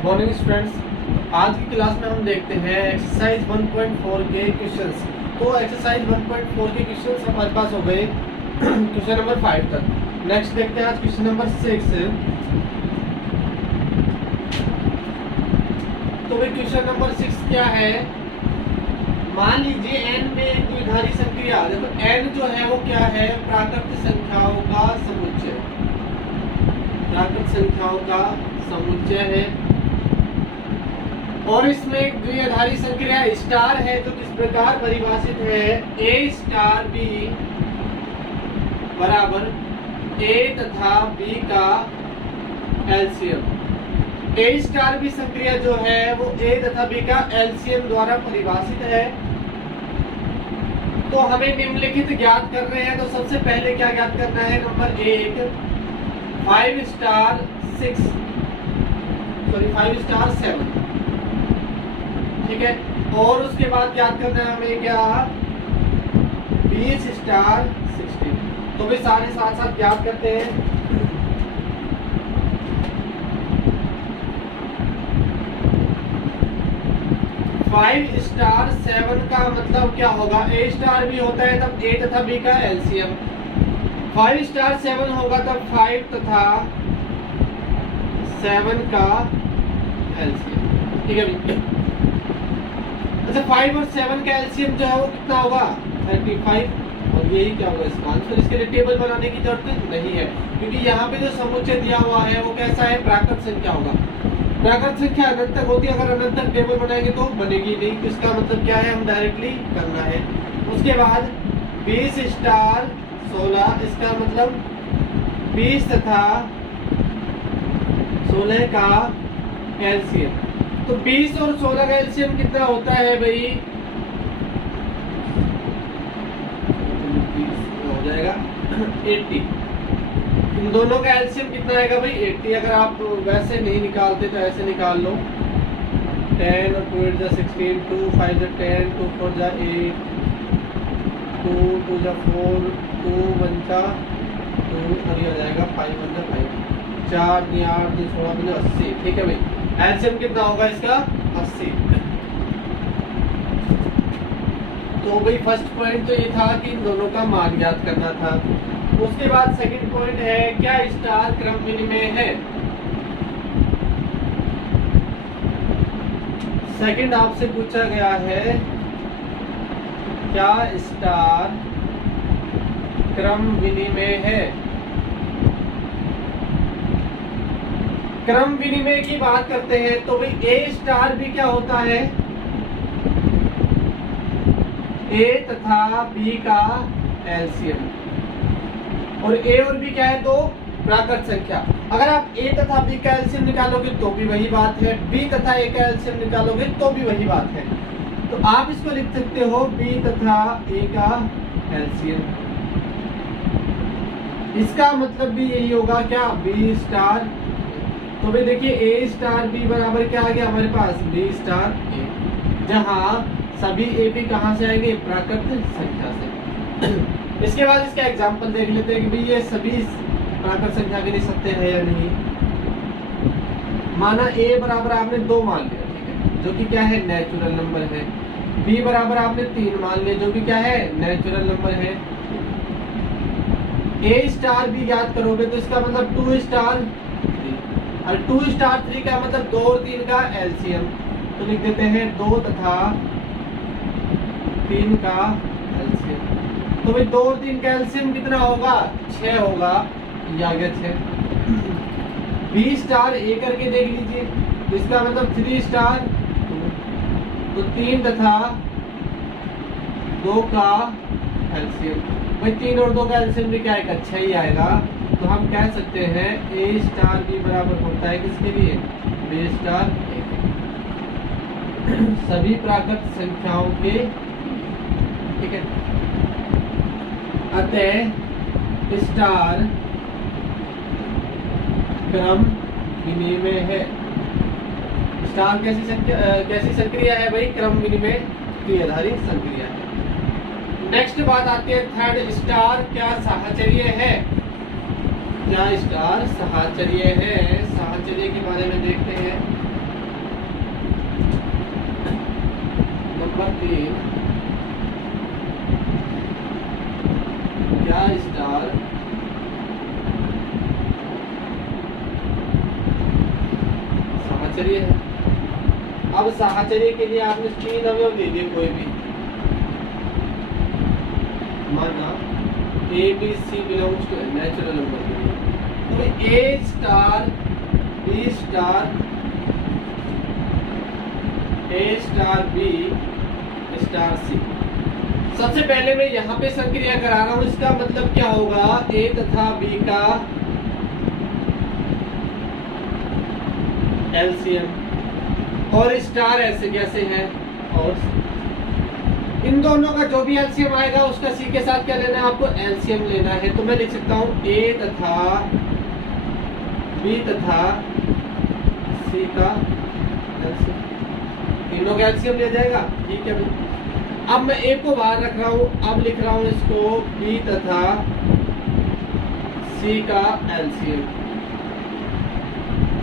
Good morning students. आज की class में हम देखते हैं एक्सरसाइज 1.4 के क्वेश्चंस। तो एक्सरसाइज 1.4 के क्वेश्चंस हमारे पास हो गए क्वेश्चन नंबर 5 तक। नेक्स्ट देखते हैं आज क्वेश्चन नंबर 6। तो भाई क्वेश्चन नंबर 6 क्या है, मान लीजिए n में एक द्विधारी संक्रिया, देखो n जो है वो क्या है, प्राकृत संख्याओं का समुच्चय, प्राकृत संख्याओं का समुच्चय है। और इसमें एक द्विआधारी संक्रिया स्टार है तो किस प्रकार परिभाषित है, a स्टार b बराबर a तथा b का एलसीएम। a स्टार b संक्रिया जो है वो a तथा b का एलसीएम द्वारा परिभाषित है। तो हमें निम्नलिखित ज्ञात कर रहे हैं। तो सबसे पहले क्या ज्ञात करना है, नंबर 1 5 स्टार 7, ठीक है। और उसके बाद याद करना है हमें क्या, 20 स्टार 16। तो भी सारे साथ साथ याद करते हैं। फाइव स्टार 7 का मतलब क्या होगा, ए स्टार भी होता है तब ए तथा बी का एलसीएम। 5 स्टार 7 होगा तब 5 तथा 7 का एलसीएम, ठीक है। अच्छा 5 और 7 का एलसीएम जो है वो कितना होगा, 35। और यही क्या होगा इसका आंसर। इसके लिए टेबल बनाने की जरूरत नहीं है क्योंकि यहाँ पे जो समुच्चय दिया हुआ है वो कैसा है, प्राकृत संख्या होगा। प्राकृत संख्या अनंत तक होती है, अगर अनंत तक टेबल बनाएंगे तो बनेगी नहीं। इसका मतलब क्या है, हम डायरेक्टली करना है। उसके बाद 20 स्टार 16, इसका मतलब 20 तथा 16 का एलसीएम। तो 20 और 16 का एलसीएम कितना होता है भाई, हो जाएगा 80। इन दोनों का एलसीएम कितना आएगा भाई, 80। अगर आप वैसे नहीं निकालते तो ऐसे निकाल लो, 10 और 2 8 16, 2 5 10, 2 4 8, 2 2 4, 2 1 2 और ये हो जाएगा 5 1 5, 4 8 2 16 80, ठीक है भाई। एलसीएम कितना होगा इसका, 80। तो भाई फर्स्ट पॉइंट तो ये था कि इन दोनों का मान ज्ञात करना था। उसके बाद सेकंड पॉइंट है, क्या स्टार क्रम विनिमय है। सेकंड आपसे पूछा गया है, क्या स्टार क्रम विनिमय है। क्रम विनिमय की बात करते हैं तो भाई ए स्टार भी क्या होता है, ए तथा बी का एलसीएम। और ए और बी क्या है, तो प्राकृत संख्या। अगर आप ए तथा बी का एलसीएम निकालोगे तो भी वही बात है, बी तथा ए का एलसीएम निकालोगे तो भी वही बात है। तो आप इसको लिख सकते हो बी तथा ए का एलसीएम। इसका मतलब भी यही होगा क्या, बी स्टार। तो भाई देखिए ए स्टार बी बराबर क्या आ गया हमारे पास, बी स्टार ए, जहां सभी ए बी कहां से आएंगे, प्राकृत संख्या से। इसके बाद इसका एग्जांपल देख लेते हैं कि भाई ये सभी प्राकृत संख्या के लिए सत्य है या नहीं। माना ए बराबर आपने 2 मान लिया, ठीक है, जो कि क्या है, नेचुरल नंबर है। बी बराबर आपने 3 मान लिया, जो कि क्या है, नेचुरल नंबर है। ए स्टार बी याद करोगे तो इसका मतलब 2 स्टार 3, और 2 स्टार 3 का मतलब 2 और 3 का एलसीएम। तो लिख देते हैं 2 तथा 3 का एलसीएम। तो भाई 2 और 3 का एलसीएम कितना होगा, 6 होगा, ये आ गया 6। बी स्टार ए करके देख लीजिए, तो इसका मतलब 3 स्टार 2, तो 3 तथा 2 का एलसीएम। भाई 3 और 2 का एलसीएम भी क्या आएगा, 6 ही आएगा। तो हम कह सकते हैं ए स्टार बी बराबर होता है किसके लिए, बी स्टार ए के, सभी प्राकृत संख्याओं के, ठीक है। अतः स्टार क्रम विनिमय है। स्टार कैसी संक्रिया है भाई, क्रम विनिमय की आधारित संक्रिया है। नेक्स्ट बात आती है थर्ड, स्टार क्या साहचर्य है। क्या स्टार साहचर्य है, साहचर्य के बारे में देखते हैं। नंबर 3 क्या स्टार साहचर्य है। अब साहचर्य के लिए आपने 3 अवयव दे दिए कोई भी, माना A B C belongs to natural number, तो A star B star A star B star C. सबसे पहले मैं यहाँ पे संक्रिया करा रहा हूँ, इसका मतलब क्या होगा, ए तथा बी का एलसीएम और स्टार ऐसे कैसे है, और इन दोनों का जो भी एलसीएम आएगा उसका सी के साथ क्या लेना है, आपको एलसीएम लेना है। तो मैं लिख सकता हूँ ए तथा बी तथा सी का एलसीएम, तीनों का एलसीएम ले जाएगा। ठीक है भाई, अब मैं ए को बाहर रख रहा हूँ, अब लिख रहा हूँ इसको बी तथा सी का एलसीएम,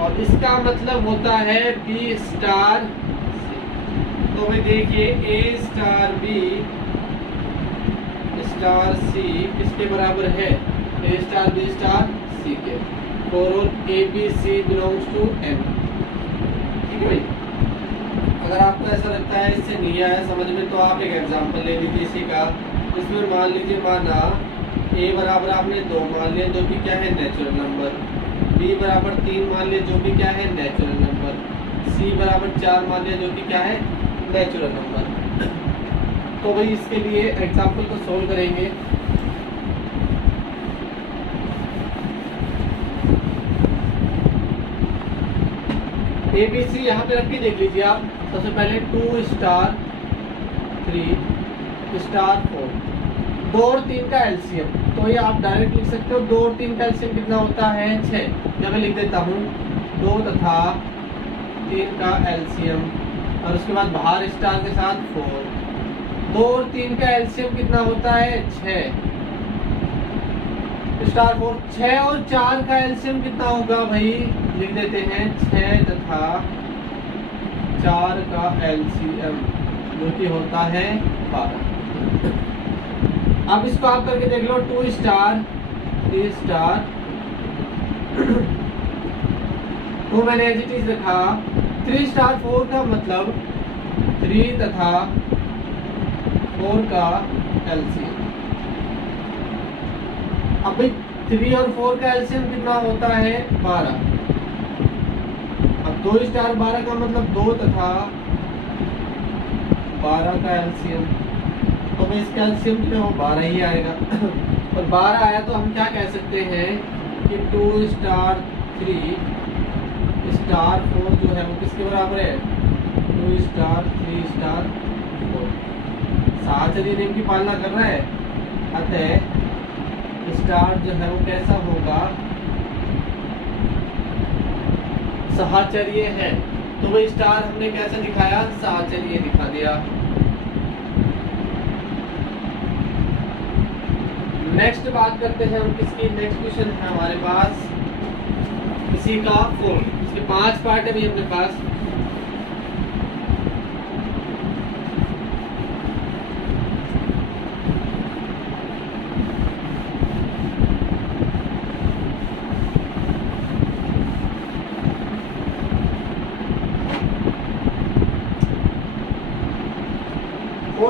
और इसका मतलब होता है बी स्टार सी। तो भाई देखिए A star B star C किसके बराबर है, A star B star C के, for A B C belongs to N. ठीक है भाई, अगर आपको ऐसा लगता है इससे नहीं आया समझ में, तो आप एक एग्जांपल ले लीजिए इसी का। इसमें मान लीजिए, माना ए बराबर आपने 2 मान लिया जो कि क्या है नेचुरल नंबर, बी बराबर 3 मान लिया जो कि क्या है नेचुरल नंबर, सी बराबर 4 मान लिया जो कि क्या है नेचुरल नंबर। तो भाई इसके लिए एग्जांपल को सोल्व करेंगे। ए बी सी यहाँ पे रख के देख लीजिए आप। सबसे पहले 2 स्टार 3 स्टार 4, 2 और 3 का एलसीएम, तो ये आप डायरेक्ट लिख सकते हो। 2 और 3 का एलसीएम कितना होता है 6, या मैं लिख देता हूँ 2 तथा 3 का एलसीएम, और उसके बाद बाहर स्टार के साथ 4। 2 और 3 का एलसीएम कितना होता है 6 स्टार 4। 6 और 4 का एलसीएम कितना होगा भाई, लिख देते हैं 6 तथा 4 का एलसीएम जो कि होता है 12। अब इसको आप करके देख लो, 2 स्टार 3 स्टार 2 मैंने एज इट इज रखा, 3 स्टार 4 का मतलब 3 तथा 4 का एलसीएम। अब भाई 3 और 4 का एलसीएम कितना होता है 12। अब 2 स्टार 12 का मतलब 2 तथा 12 का एलसीएम, तो भाई इसका एलसीएम जो है वो 12 ही आएगा। और 12 आया तो हम क्या कह सकते हैं कि 2 स्टार 3 स्टार 4 जो है वो किसके बराबर है, 2 स्टार 3 स्टार 4। साहचर्य नियम की पालना कर रहा है, अतः स्टार जो है वो कैसा होगा, साहचर्य है। तो वही स्टार हमने कैसे दिखाया, साहचर्य दिखा दिया। नेक्स्ट बात करते हैं हम किसकी, नेक्स्ट क्वेश्चन है हमारे पास इसी का 4, इसके 5 पार्ट है भी अपने पास।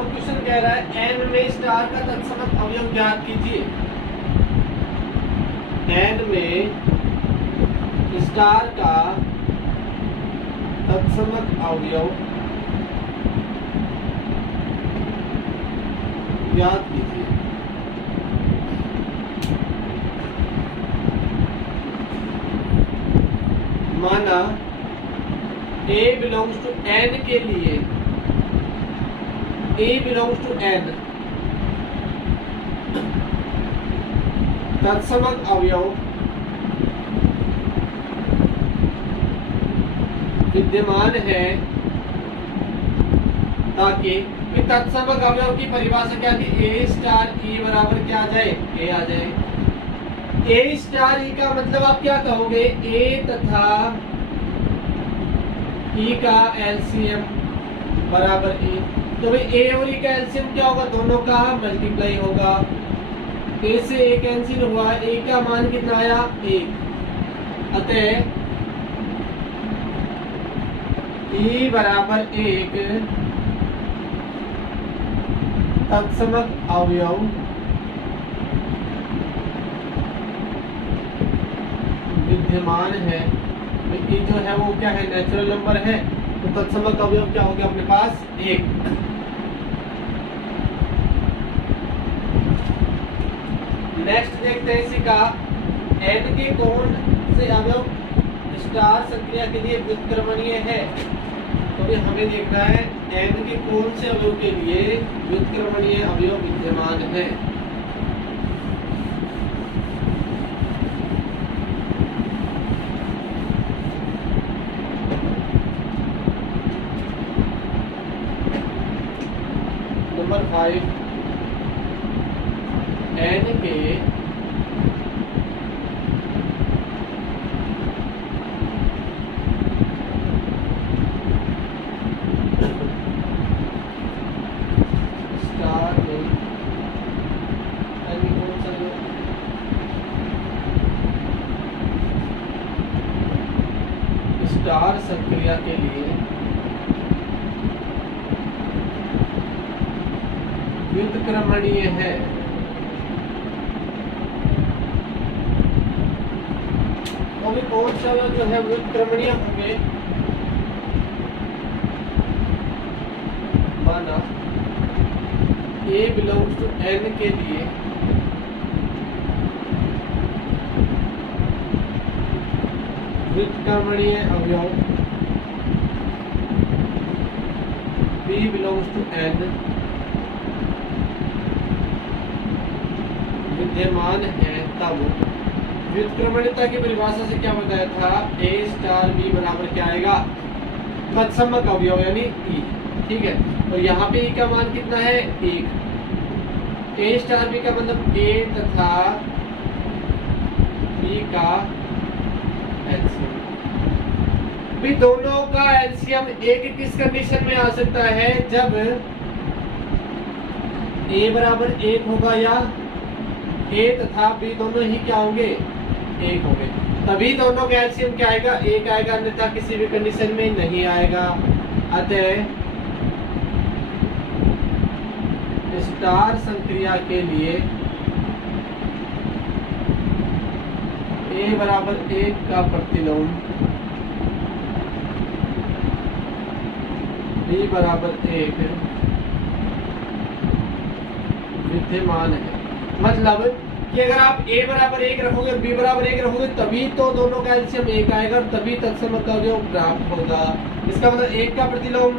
क्वेश्चन कह रहा है एन में स्टार का तत्समक अवयव ज्ञात कीजिए। एन में स्टार का तत्समक अवयव ज्ञात कीजिए। माना A belongs to N के लिए A belongs to N, तत्समक अवयव विद्यमान है, ताकि तत्समक अवयव की परिभाषा क्या थी, A स्टार E बराबर क्या आ जाए, A आ जाए। A स्टार E का मतलब आप क्या कहोगे, A तथा E का एलसीएम बराबर E। तो भाई ए और ई का एलसीएम क्या होगा, दोनों का मल्टीप्लाई होगा। ए से ए कैंसिल हुआ, ए का मान कितना आया 1, अतः ई बराबर 1 तत्समक अवयव विद्यमान है। ये जो है वो क्या है, नेचुरल नंबर है, तो तत्समक अवयव क्या हो गया अपने पास 1। नेक्स्ट देखते हैं इसी का, n के कौन से अवयव स्टार संक्रिया के लिए व्युत्क्रमणीय है। तो भी हमें देखना है n के कौन से अवयव के लिए व्युत्क्रमणीय अवयव विद्यमान है। नंबर 5, n के स्टार संक्रिया के लिए व्युत्क्रमणीय है। तो भी कौन सा जो है व्युत्क्रमणीय होंगे, माना A belongs to n के लिए व्युत्क्रमणीय अवयव B belongs to n विद्यमान है, तब व्युत्क्रमणीयता की परिभाषा से क्या बताया था, A स्टार B बराबर क्या आएगा, तत्समक अवयव यानी E। ठीक है, और यहाँ पे E का मान कितना है 1। A स्टार B का मतलब A तथा B का एलसीएम। भी दोनों का एलसीएम एक किस कंडीशन में आ सकता है, जब A बराबर 1 होगा या A तथा B दोनों ही क्या होंगे 1 होंगे, तभी दोनों का एलसीएम क्या आएगा 1 आएगा, अन्यथा किसी भी कंडीशन में नहीं आएगा। अतः स्टार संक्रिया के लिए A बराबर 1 का प्रतिलोम B बराबर 1 विद्यमान है। मतलब कि अगर आप A बराबर 1 रखोगे, B बराबर 1 रखोगे, तभी तो दोनों का एलसीएम 1 आएगा और तभी तत्समक अवयव प्राप्त होगा। इसका मतलब 1 का प्रतिलोम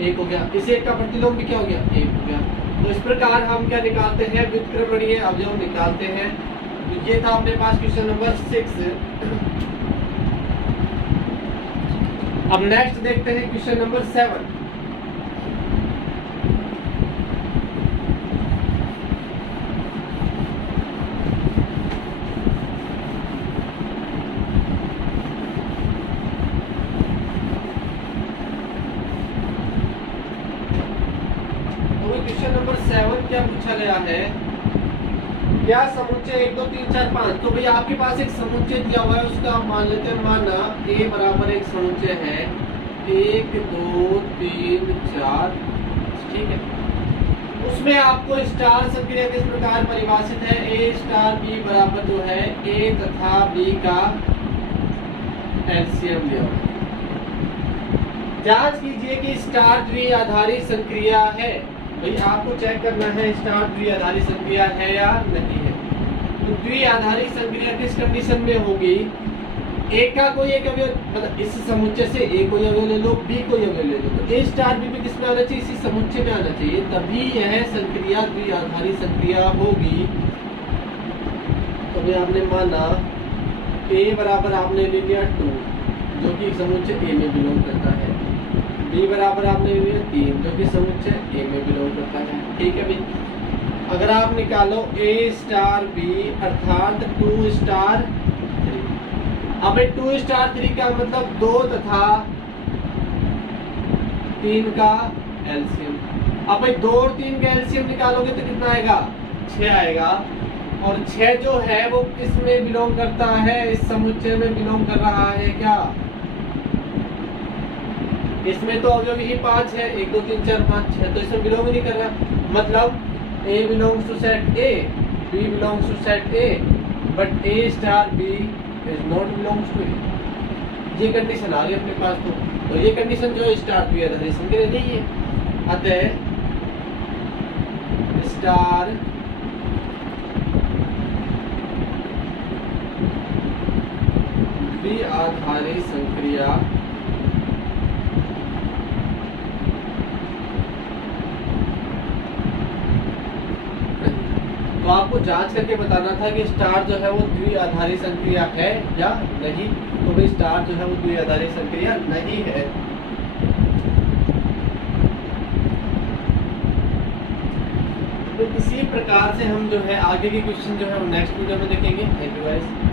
1 हो गया, इस 1 का प्रतिलोम भी क्या हो गया 1 हो गया। तो इस प्रकार हम क्या निकालते हैं, व्युत्क्रमणीय अवयव निकालते हैं। तो ये था अपने पास क्वेश्चन नंबर 6। अब नेक्स्ट देखते हैं क्वेश्चन नंबर 7। क्वेश्चन नंबर 7 क्या पूछा गया है, क्या समुच्चय 1 2 3 4 5। तो भाई आपके पास एक समुच्चय दिया हुआ है, उसका आप मान लेते हैं, माना A बराबर एक समुच्चय है 1 2 3 4। ठीक है, उसमें आपको स्टार संक्रिया किस प्रकार परिभाषित है, A स्टार B बराबर जो है A तथा B का एलसीएम लिया हुआ। जांच कीजिए कि स्टार द्विआधारी संक्रिया है। भाई आपको चेक करना है स्टार द्विआधारी संक्रिया है या नहीं है। तो द्विआधारी संक्रिया किस कंडीशन में होगी, ए का कोई एक अवयव, मतलब इस समुच्चय से ए कोई अवयव ले लो, बी कोई अवयव ले लो, तो ए स्टार बी भी किस में आना चाहिए, इसी समुच्चय में आना चाहिए, तभी यह संक्रिया द्विआधारी संक्रिया होगी। तो भाई आपने माना ए बराबर आपने ले लिया 2 जो कि समुच्चय ए में बिलोंग करता है, बी बराबर आपने ले लिया 3 जो कि समुच्चय ए में बिलोंग करता है। ठीक है भाई, अगर आप निकालो ए स्टार बी अर्थात 2 स्टार 3। अब 2 स्टार 3 का मतलब 2 तथा 3 का एलसीएम। अब भाई 2 और 3 का एलसीएम निकालोगे तो कितना आएगा, 6 आएगा। और 6 जो है वो किस में बिलोंग करता है, इस समुच्चय में बिलोंग कर रहा है क्या, इसमें तो अवयव ही 5 है, 1 2 3 4 5 6, तो इसमें बिलोंग नहीं कर रहा। मतलब A belongs to set A, B belongs to set A, but A star B is not belongs to A। ये कंडीशन आ गई अपने पास। तो ये कंडीशन जो है स्टार द्विआधारी के लिए नहीं है। अतः स्टार द्विआधारी संक्रिया तो आपको जांच करके बताना था कि स्टार जो है वो द्विआधारी संक्रिया है या नहीं। तो भाई स्टार जो है वो द्विआधारी संक्रिया नहीं है। तो इसी प्रकार से हम जो है आगे के क्वेश्चन जो है वो नेक्स्ट वीडियो में देखेंगे। Thank you guys.